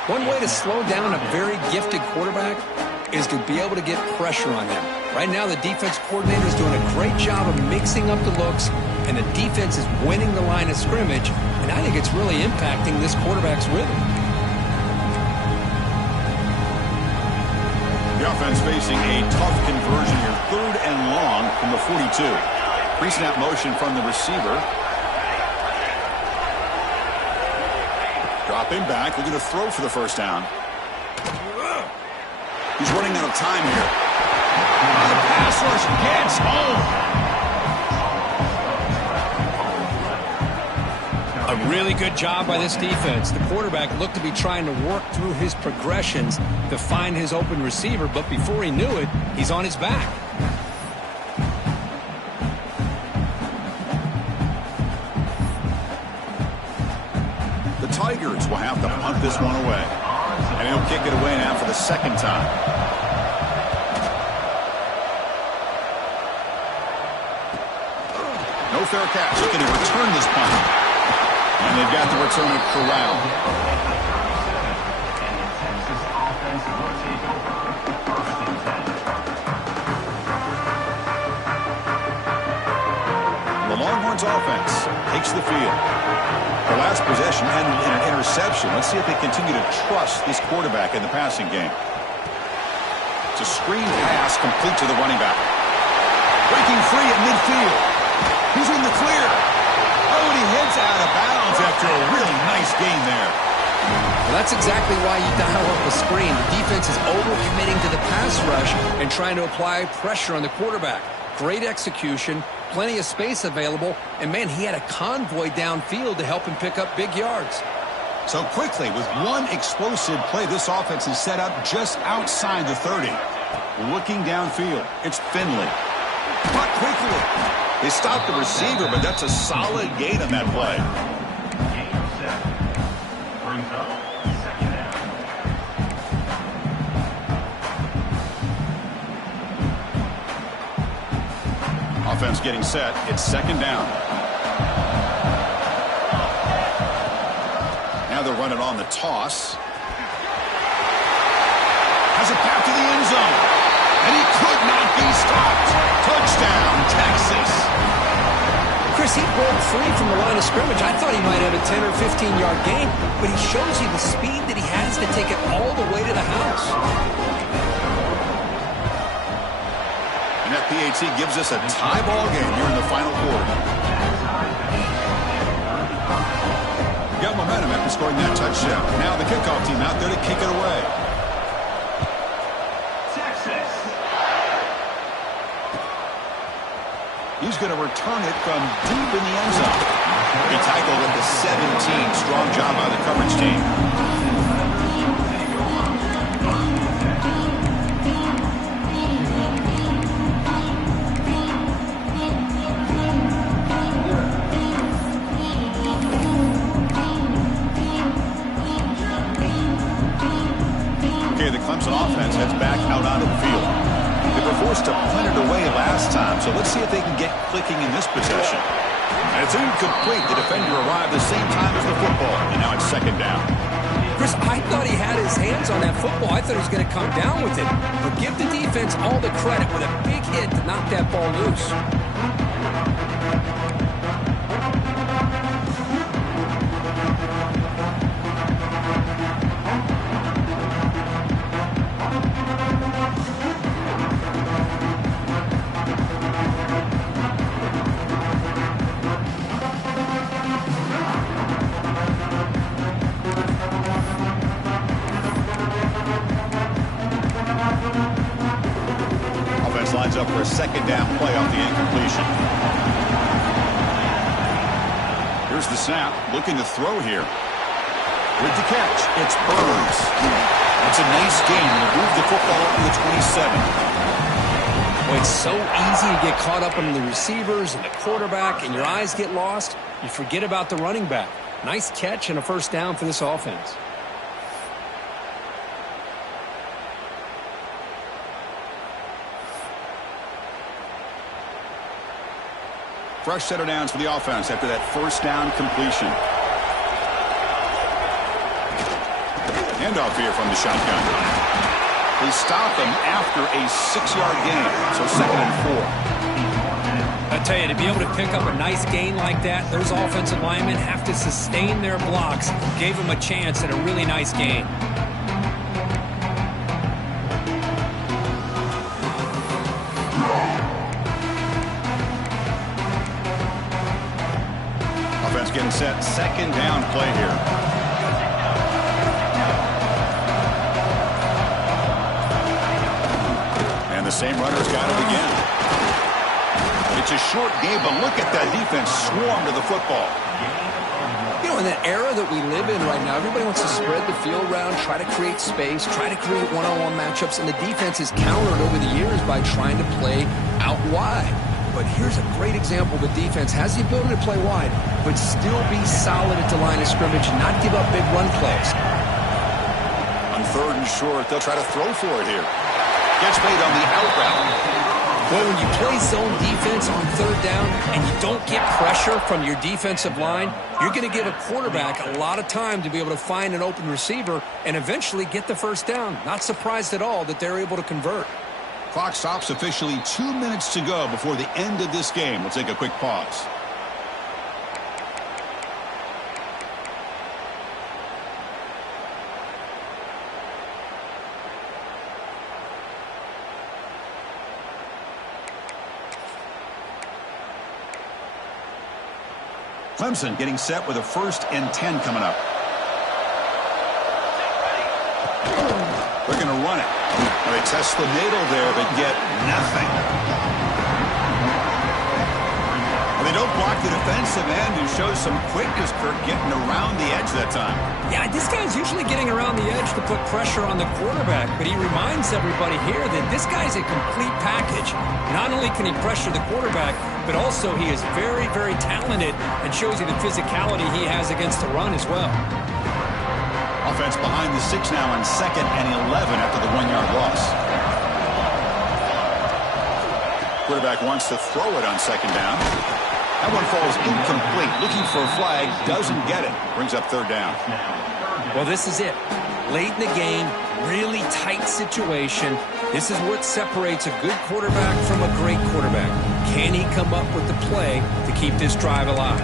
One way to slow down a very gifted quarterback is to be able to get pressure on him. Right now, the defense coordinator is doing a great job of mixing up the looks, and the defense is winning the line of scrimmage, and I think it's really impacting this quarterback's rhythm. The offense facing a tough conversion here. Third and long from the 42. Pre-snap motion from the receiver. Dropping back, looking to throw for the first down. He's running out of time here. The pass rush gets home. A really good job by this defense. The quarterback looked to be trying to work through his progressions to find his open receiver, but before he knew it, he's on his back. The Tigers will have to punt this one away. And he'll kick it away now for the second time. No fair catch. Looking to return this punt. And they've got the return of Corral. The Longhorns offense takes the field. Their last possession ended in an interception. Let's see if they continue to trust this quarterback in the passing game. It's a screen pass complete to the running back. Breaking free at midfield. He's in the clear. Oh, and he heads out of bounds after a really nice gain there. Well, that's exactly why you dial up a screen. The defense is overcommitting to the pass rush and trying to apply pressure on the quarterback. Great execution, plenty of space available, and, man, he had a convoy downfield to help him pick up big yards. So quickly, with one explosive play, this offense is set up just outside the 30. Looking downfield, it's Finley. But quickly, they stopped the receiver, but that's a solid gain on that play. Offense getting set. It's second down. Now they're running on the toss. Has it back to the end zone. And he could not be stopped. Touchdown, Texas. Chris, he broke free from the line of scrimmage. I thought he might have a 10 or 15-yard gain, but he shows you the speed that he has to take it all the way to the house. And that PAT gives us a tie ball game here in the final quarter. Got momentum after scoring that touchdown. Now the kickoff team out there to kick it away. Texas. He's going to return it from deep in the end zone. He tackled at the 17. Strong job by the coverage team. Okay, the Clemson offense heads back out onto the field. They were forced to punt it away last time, so let's see if they can get clicking in this possession. And it's incomplete. The defender arrived the same time as the football, and now it's second down. Chris, I thought he had his hands on that football. I thought he was going to come down with it. But give the defense all the credit with a big hit to knock that ball loose. Lines up for a second down play off the incompletion. Here's the snap, looking to throw here. With the catch, it's Burns. It's a nice game, and he moved the football up to the 27. Well, it's so easy to get caught up in the receivers and the quarterback, and your eyes get lost. You forget about the running back. Nice catch and a first down for this offense. Fresh set of downs for the offense after that first down completion. Handoff here from the shotgun. They stop him after a 6-yard gain, so second and 4. I tell you, to be able to pick up a nice gain like that, those offensive linemen have to sustain their blocks. Gave them a chance at a really nice gain. Offense getting set. Second down play here. And the same runner's got it again. It's a short game, but look at that defense swarm to the football. You know, in that era that we live in right now, everybody wants to spread the field around, try to create space, try to create one-on-one matchups, and the defense is countered over the years by trying to play out wide. But here's a great example. The defense has the ability to play wide, but still be solid at the line of scrimmage and not give up big run plays. On third and short, they'll try to throw for it here. Gets made on the out route. Well, when you play zone defense on third down and you don't get pressure from your defensive line, you're going to give a quarterback a lot of time to be able to find an open receiver and eventually get the first down. Not surprised at all that they're able to convert. Clock stops officially 2 minutes to go before the end of this game. We'll take a quick pause. Clemson getting set with a 1st and 10 coming up. They're going to run it. They test the middle there, but get nothing. They don't block the defensive end, who shows some quickness, Kirk, getting around the edge that time. Yeah, this guy's usually getting around the edge to put pressure on the quarterback, but he reminds everybody here that this guy's a complete package. Not only can he pressure the quarterback, but also he is very, very talented and shows you the physicality he has against the run as well. Offense behind the 6 now on 2nd and 11 after the 1-yard loss. Quarterback wants to throw it on 2nd down. That one falls incomplete. Looking for a flag, doesn't get it. Brings up 3rd down. Well, this is it. Late in the game, really tight situation. This is what separates a good quarterback from a great quarterback. Can he come up with the play to keep this drive alive?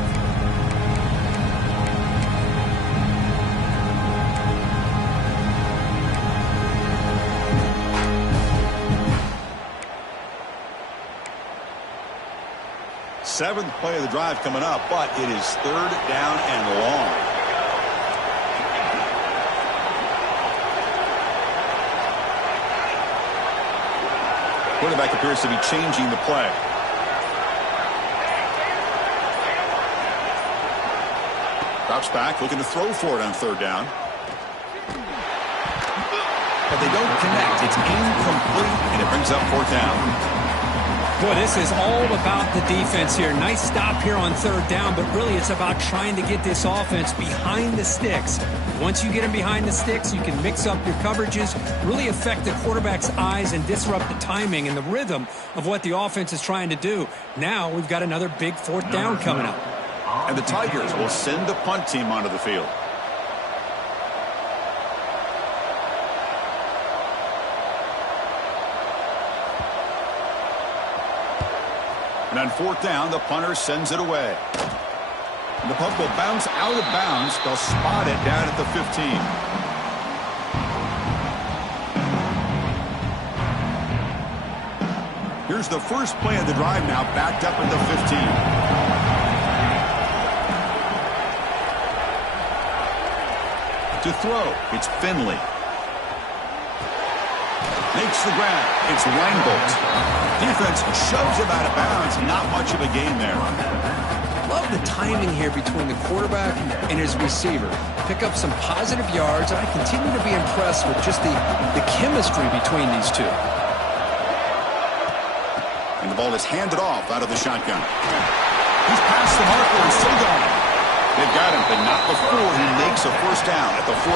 Seventh play of the drive coming up, but it is 3rd down and long. Quarterback appears to be changing the play. Drops back, looking to throw for it on 3rd down. But they don't connect. It's incomplete, and it brings up 4th down. Boy, this is all about the defense here. Nice stop here on 3rd down, but really it's about trying to get this offense behind the sticks. Once you get them behind the sticks, you can mix up your coverages, really affect the quarterback's eyes and disrupt the timing and the rhythm of what the offense is trying to do. Now we've got another big 4th down coming up. And the Tigers will send the punt team onto the field. And on 4th down, the punter sends it away. And the punt will bounce out of bounds. They'll spot it down at the 15. Here's the first play of the drive now, backed up at the 15. To throw, it's Finley. Makes the grab. It's Reinbold. Defense shoves him out of bounds. Not much of a gain there. Love the timing here between the quarterback and his receiver. Pick up some positive yards, and I continue to be impressed with just the chemistry between these two. And the ball is handed off out of the shotgun. He's past the marker and still going. They've got him, but not before he makes a 1st down at the 41.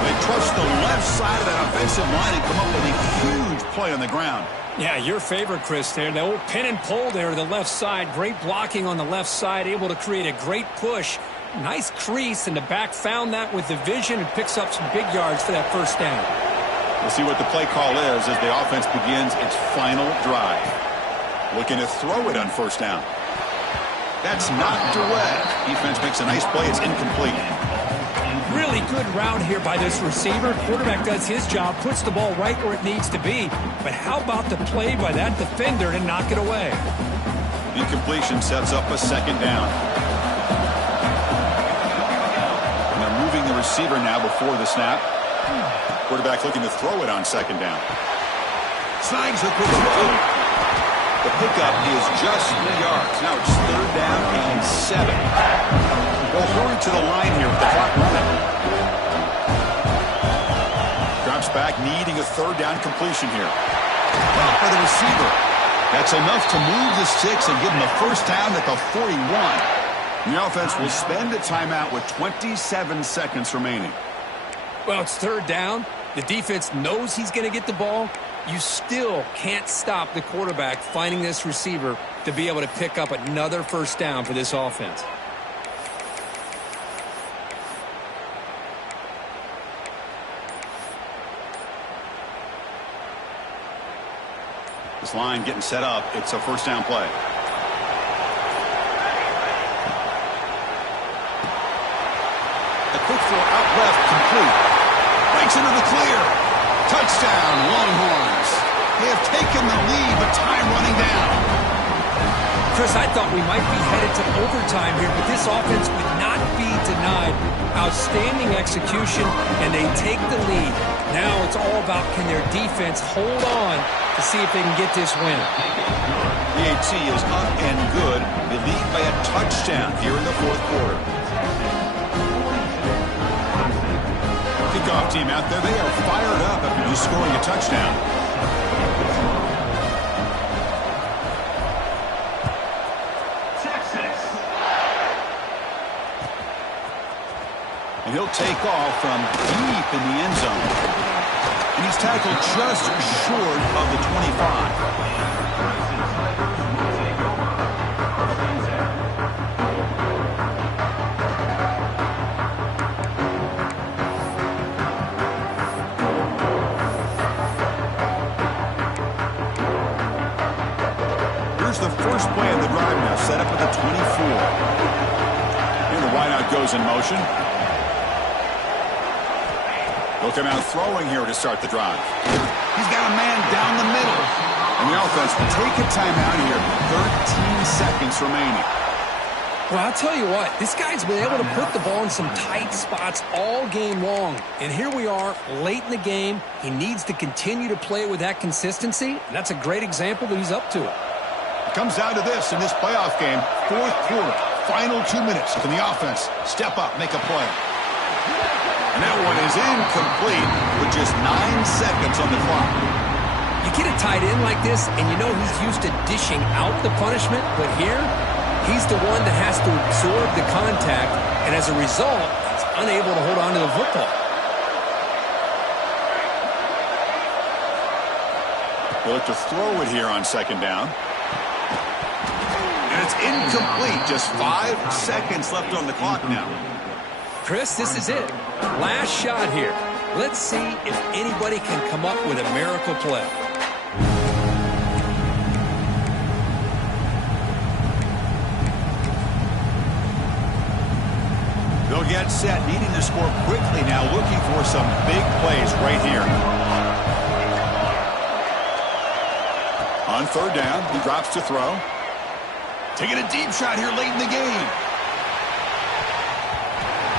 They trust the left side of that offensive line and come up with a huge play on the ground. Yeah, your favorite, Chris, there. The old pin and pull there to the left side. Great blocking on the left side, able to create a great push. Nice crease, and the back found that with the vision and picks up some big yards for that 1st down. We'll see what the play call is as the offense begins its final drive. Looking to throw it on 1st down. That's knocked away. Defense makes a nice play. It's incomplete. Really good route here by this receiver. Quarterback does his job, puts the ball right where it needs to be. But how about the play by that defender to knock it away? Incompletion sets up a 2nd down. And they're moving the receiver now before the snap. Quarterback looking to throw it on 2nd down. Snags the quick throw. The pickup is just 3 yards. Now it's 3rd down and 7. They'll hurry to the line here with the clock running. Drops back, needing a 3rd down completion here. Caught by the receiver. That's enough to move the sticks and give them a 1st down at the 41. The offense will spend a timeout with 27 seconds remaining. Well, it's 3rd down. The defense knows he's going to get the ball. You still can't stop the quarterback finding this receiver to be able to pick up another 1st down for this offense. This line getting set up. It's a 1st down play. A quick throw out left, complete. Breaks into the clear. Touchdown, Longhorns. They have taken the lead, but time running down. Chris, I thought we might be headed to overtime here, but this offense would not be denied. Outstanding execution, and they take the lead. Now it's all about can their defense hold on to see if they can get this win. The AT is up and good. They lead by a touchdown here in the fourth quarter. Kickoff team out there, they are fired up after just scoring a touchdown. And he'll take off from deep in the end zone. And he's tackled just short of the 25. Here's the first play of the drive now, set up at the 24. And the wideout goes in motion. They'll come out throwing here to start the drive. He's got a man down the middle. And the offense will take a timeout here. 13 seconds remaining. Well, I'll tell you what, this guy's been able to put the ball in some tight spots all game long. And here we are, late in the game. He needs to continue to play with that consistency. And that's a great example that he's up to it. It comes down to this in this playoff game. Fourth quarter, final 2 minutes. Can the offense step up, make a play? And that one is incomplete with just 9 seconds on the clock. You get a tight end like this, and you know he's used to dishing out the punishment, but here, he's the one that has to absorb the contact, and as a result, he's unable to hold on to the football. They look to throw it here on second down. And it's incomplete. Just 5 seconds left on the clock now. Chris, this is it. Last shot here. Let's see if anybody can come up with a miracle play. They'll get set, needing to score quickly now, looking for some big plays right here. On third down, he drops to throw. Taking a deep shot here late in the game.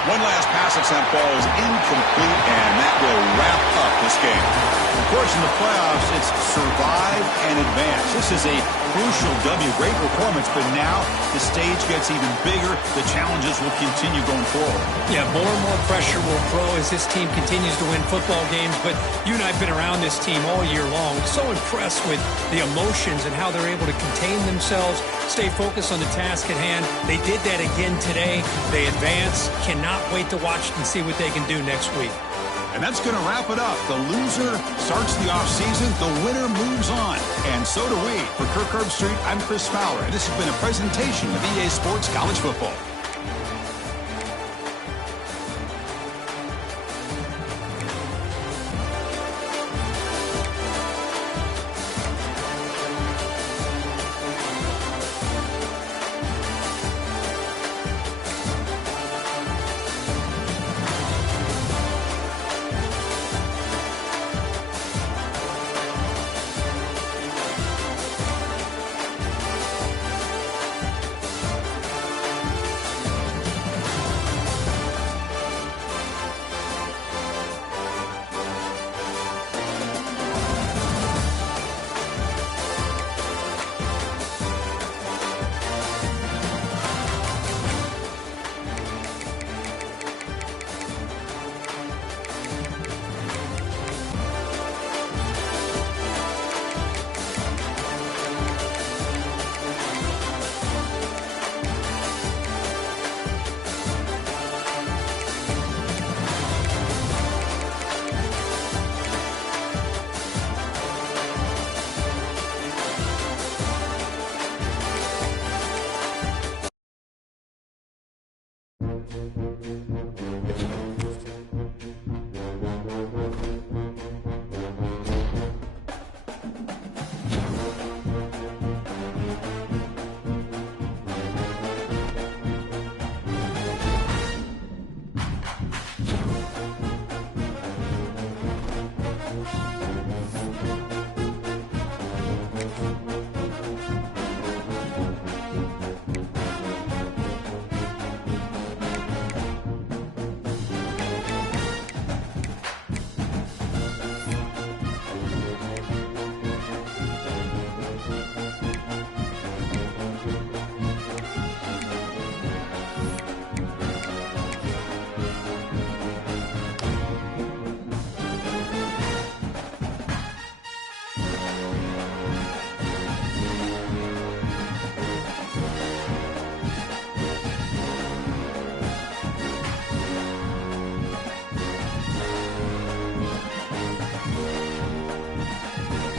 One last pass attempt, ball is incomplete, and that will wrap up this game. Of course, in the playoffs, it's survive and advance. This is a crucial W. Great performance, but now the stage gets even bigger. The challenges will continue going forward. Yeah, more and more pressure will grow as this team continues to win football games, but you and I have been around this team all year long. So impressed with the emotions and how they're able to contain themselves, stay focused on the task at hand. They did that again today. They advance. Cannot wait to watch and see what they can do next week. And that's going to wrap it up. The loser starts the offseason. The winner moves on. And so do we. For Kirk Herbstreit, I'm Chris Fowler, and this has been a presentation of EA Sports College Football.